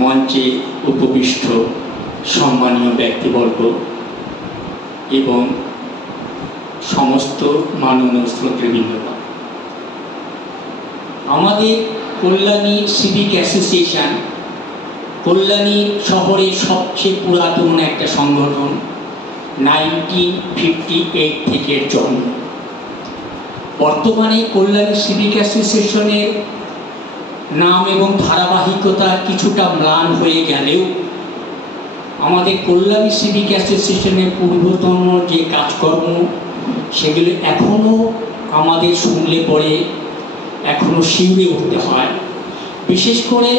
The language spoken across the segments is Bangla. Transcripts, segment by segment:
মঞ্চে উপবিষ্ট সম্মানীয় ব্যক্তিবর্গ এবং সমস্ত মাননীয় শ্রোতৃবৃন্দ, আমাদের কল্যাণী সিভিক অ্যাসোসিয়েশন কল্যাণী শহরের সবচেয়ে পুরাতন একটা সংগঠন। 1958 থেকে জন্ম। বর্তমানে কল্যাণী সিভিক অ্যাসোসিয়েশনের নাম এবং ধারাবাহিকতা কিছুটা ম্লান হয়ে গেলেও আমাদের কল্যাণী সিভিক অ্যাসোসিয়েশনের পূর্বতন যে কাজকর্ম সেগুলো এখনও আমাদের শুনলে পরে এখনও শিউরে উঠতে হয়। বিশেষ করে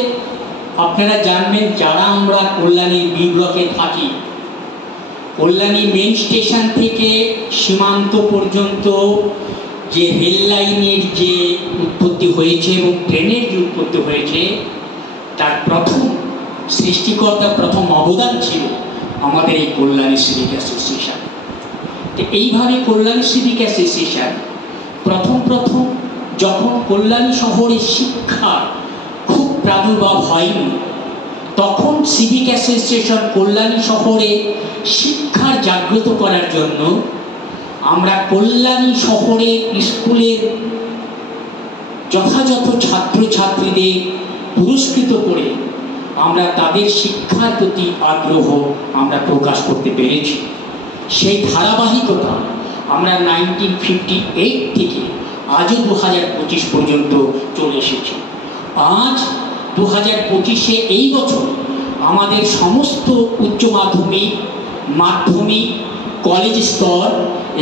আপনারা জানবেন, যারা আমরা কল্যাণী বি ব্লকে থাকি, কল্যাণী মেন স্টেশন থেকে সীমান্ত পর্যন্ত যে রেল লাইনের যে উৎপত্তি হয়েছে এবং ট্রেনের যে উৎপত্তি হয়েছে, তার প্রথম সৃষ্টিকর্তা প্রথম অবদান ছিল আমাদের এই কল্যাণী সিভিক অ্যাসোসিয়েশন। তো এইভাবে কল্যাণী সিভিক অ্যাসোসিয়েশন প্রথম যখন কল্যাণী শহরে শিক্ষার খুব প্রাদুর্ভাব হয়নি, তখন সিভিক অ্যাসোসিয়েশন কল্যাণী শহরে শিক্ষার জাগ্রত করার জন্য আমরা কল্যাণী শহরে স্কুলের যথাযথ ছাত্রছাত্রীদের পুরস্কৃত করে আমরা তাদের শিক্ষার প্রতি আগ্রহ আমরা প্রকাশ করতে পেরেছি। সেই ধারাবাহিকতা আমরা 1958 থেকে আজও 2025 পর্যন্ত চলে এসেছি। আজ 2025-এ এই বছর আমাদের সমস্ত উচ্চ মাধ্যমিক, মাধ্যমিক, কলেজ স্তর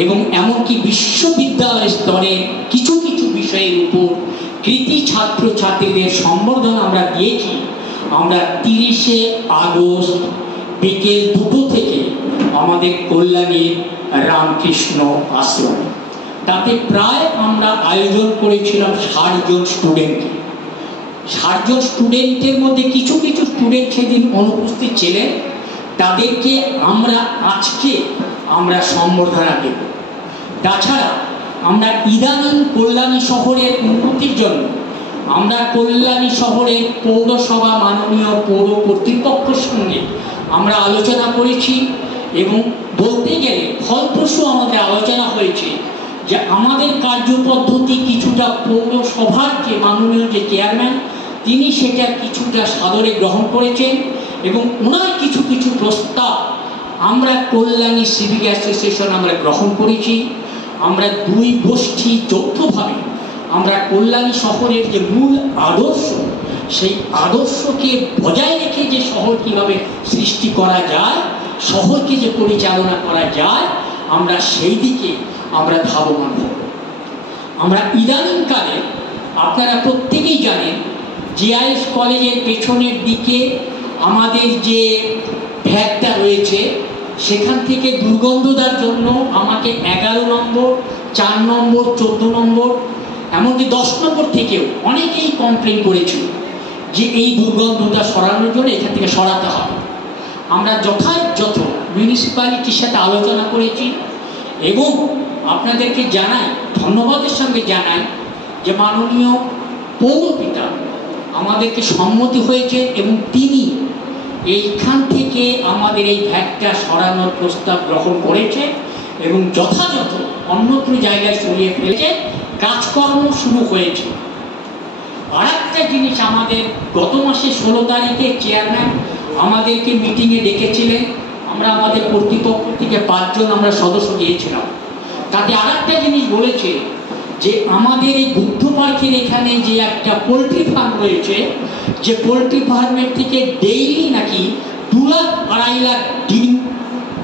এবং এমনকি বিশ্ববিদ্যালয় স্তরের কিছু বিষয়ের উপর কৃতি ছাত্রছাত্রীদের সম্বর্ধনা আমরা দিয়েছি। আমরা 30শে আগস্ট বিকেল 2টো থেকে আমাদের কল্যাণীর রামকৃষ্ণ আশ্রমে, তাতে প্রায় আমরা আয়োজন করেছিলাম 60 জন স্টুডেন্টকে। 60 জন স্টুডেন্টের মধ্যে কিছু স্টুডেন্ট সেদিন অনুপস্থিত ছিলেন, তাদেরকে আজকে আমরা সম্বর্ধনা দেব। তাছাড়া আমরা ইদানিং কল্যাণী শহরের উন্নতির জন্য আমরা কল্যাণী শহরের পৌরসভা মাননীয় পৌর কর্তৃপক্ষের সঙ্গে আমরা আলোচনা করেছি এবং বলতে গেলে ফলপ্রসূ আমাদের আলোচনা হয়েছে যে আমাদের কার্যপদ্ধতি কিছুটা পৌরসভার যে মাননীয় যে চেয়ারম্যান, তিনি সেটা কিছুটা সাদরে গ্রহণ করেছেন এবং ওনার কিছু প্রস্তাব আমরা কল্যাণী সিভিক অ্যাসোসিয়েশন আমরা গ্রহণ করেছি। আমরা দুই গোষ্ঠী যৌথভাবে আমরা কল্যাণী শহরের যে মূল আদর্শ, সেই আদর্শকে বজায় রেখে যে শহর কীভাবে সৃষ্টি করা যায়, শহরকে যে পরিচালনা করা যায়, আমরা সেই দিকে আমরা ধাবমান হব। আমরা ইদানিংকালে আপনারা প্রত্যেকেই জানেন, জিআইএস কলেজের পেছনের দিকে আমাদের যে ভ্যাটটা রয়েছে, সেখান থেকে দুর্গন্ধতার জন্য আমাকে 11 নম্বর, 4 নম্বর, 14 নম্বর, এমনকি 10 নম্বর থেকেও অনেকেই কমপ্লেন করেছিল যে এই দুর্গন্ধতা সরানোর জন্য এখান থেকে সরাতে হবে। আমরা যথাযথ মিউনিসিপ্যালিটির সাথে আলোচনা করেছি এবং আপনাদেরকে জানাই, ধন্যবাদের সঙ্গে জানাই যে মাননীয় পৌরপিতা আমাদেরকে সম্মতি হয়েছে এবং তিনি এইখান থেকে আমাদের এই ভ্যাটটা সরানোর প্রস্তাব গ্রহণ করেছে এবং যথাযথ অন্যত্র জায়গায় সরিয়ে ফেলেছে, কাজকর্ম শুরু হয়েছে। আর একটা জিনিস, আমাদের গত মাসে 16 তারিখে চেয়ারম্যান আমাদেরকে মিটিংয়ে ডেকেছিলেন। আমরা আমাদের কর্তৃপক্ষ থেকে 5 জন আমরা সদস্য গিয়েছিলাম। তাতে আর একটা জিনিস বলেছে যে আমাদের এই বুদ্ধ পার্কের এখানে যে একটা পোলট্রি ফার্ম রয়েছে, যে পোলট্রি ফার্মের থেকে ডেইলি নাকি 2 লাখ 2.5 লাখ ডিম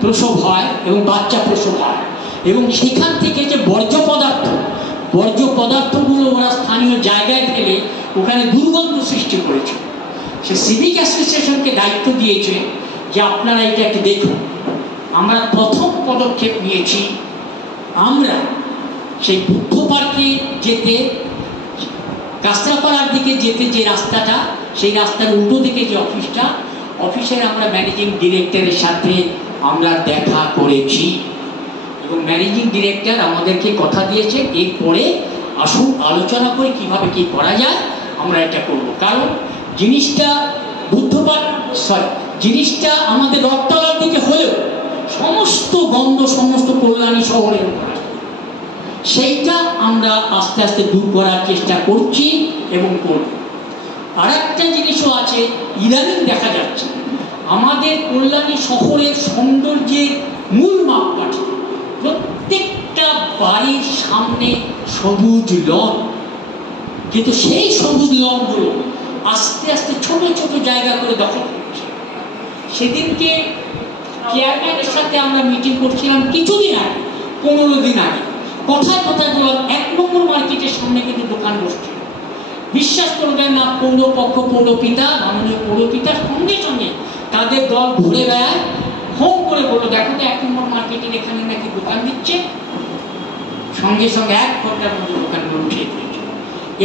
প্রসব হয় এবং বাচ্চা প্রসব হয়, এবং সেখান থেকে যে বর্জ্য পদার্থগুলো ওরা স্থানীয় জায়গায় ফেলে ওখানে দুর্গন্ধ সৃষ্টি করেছে। সে সিভিক অ্যাসোসিয়েশনকে দায়িত্ব দিয়েছে যে আপনারা এটা একটু দেখুন। আমরা প্রথম পদক্ষেপ নিয়েছি, আমরা সেই বুদ্ধ পার্কে যেতে, কাঁচরাপাড়ার দিকে যেতে যে রাস্তাটা, সেই রাস্তার উল্টো দিকে যে অফিসের আমরা ম্যানেজিং ডিরেক্টরের সাথে আমরা দেখা করেছি এবং ম্যানেজিং ডিরেক্টর আমাদেরকে কথা দিয়েছে এরপরে আসুন আলোচনা করে কিভাবে কি করা যায় আমরা এটা করব। কারণ জিনিসটা বুদ্ধ সূত্রপাত জিনিসটা আমাদের রথতলার দিকে হলেও সমস্ত গন্ধ সমস্ত কল্যাণী শহরের উপর সেইটা আমরা আস্তে আস্তে দূর করার চেষ্টা করছি এবং করব। আর একটা জিনিসও আছে, ইদানিং দেখা যাচ্ছে আমাদের কল্যাণী শহরের সৌন্দর্যের মূল মাপকাঠি, প্রত্যেকটা বাড়ির সামনে সবুজ লন, কিন্তু সেই সবুজ লনগুলো আস্তে আস্তে ছোট ছোট জায়গা করে দখল করছে। সেদিনকে চেয়ারম্যানের সাথে আমরা মিটিং করছিলাম কিছুদিন আগে, 15 দিন আগে, কোথায় কোথায় বললাম 1 নম্বর মার্কেটের সামনে কিন্তু দোকান বসছে। বিশ্বাস করবেন না, পৌরপক্ষ পৌরপিতা মাননীয় পৌরপিতার সঙ্গে সঙ্গে তাদের দল ঘুরে বেড়ায়, ফোন করে বললো দেখো তো 1 নম্বর মার্কেটের এখানে নাকি দোকান দিচ্ছে, সঙ্গে সঙ্গে 1 ঘন্টার মধ্যে দোকানগুলো উঠিয়ে দিয়েছে।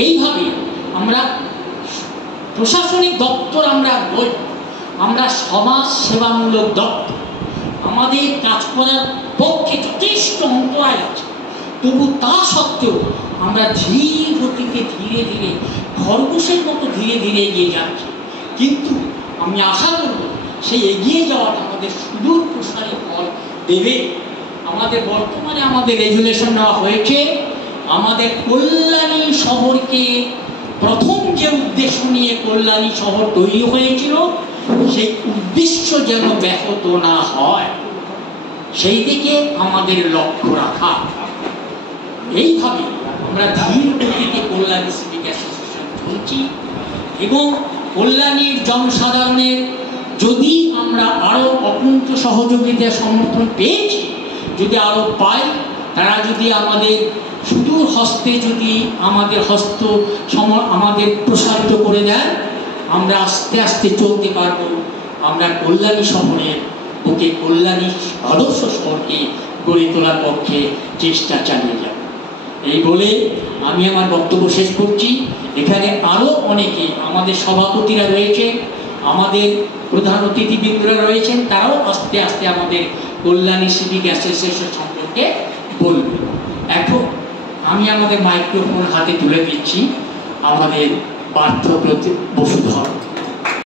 এইভাবে আমরা প্রশাসনিক দপ্তর আমরা বলি, আমরা সমাজ সেবামূলক দপ্তর, আমাদের কাজ করার পক্ষে যথেষ্ট অন্তরায় আছে, তবু তা সত্ত্বেও আমরা ধীর গতিতে ধীরে ধীরে খরগোশের মতো ধীরে ধীরে এগিয়ে যাচ্ছি। কিন্তু আমি আশা করব সেই এগিয়ে যাওয়াটা আমাদের সুদূর প্রসারী ফল দেবে। আমাদের বর্তমানে আমাদের রেজুলেশন নেওয়া হয়েছে, আমাদের কল্যাণী শহরকে প্রথম যে উদ্দেশ্য নিয়ে কল্যাণী শহর তৈরি হয়েছিল সেই উদ্দেশ্য যেন ব্যাহত না হয়, সেই দিকে আমাদের লক্ষ্য রাখা। এইভাবে আমরা ধীর গতিতে কল্যাণী সিভিক অ্যাসোসিয়েশন চলছি এবং কল্যাণীর জনসাধারণের যদি আমরা আরও অকুণ্ঠ সহযোগিতার সমর্থন পেয়েছি, যদি আরও পাই, তারা যদি আমাদের সুদূর হস্তে যদি আমাদের আমাদের প্রসারিত করে দেয়, আমরা আস্তে আস্তে চলতে পারবো। আমরা কল্যাণী শহরের বুকে কল্যাণী আদর্শ শহরকে গড়ে তোলার পক্ষে চেষ্টা চালিয়ে যাব। এই বলে আমি আমার বক্তব্য শেষ করছি। এখানে আরও অনেকে আমাদের সভাপতিরা রয়েছে, আমাদের প্রধান অতিথিবৃন্দরা রয়েছেন, তারাও আস্তে আস্তে আমাদের কল্যাণী সিভিক অ্যাসোসিয়েশন সম্পর্কে বলবে। এখন আমি আমাদের মাইক্রোফোন হাতে তুলে দিচ্ছি আমাদের পার্থ বসুধর।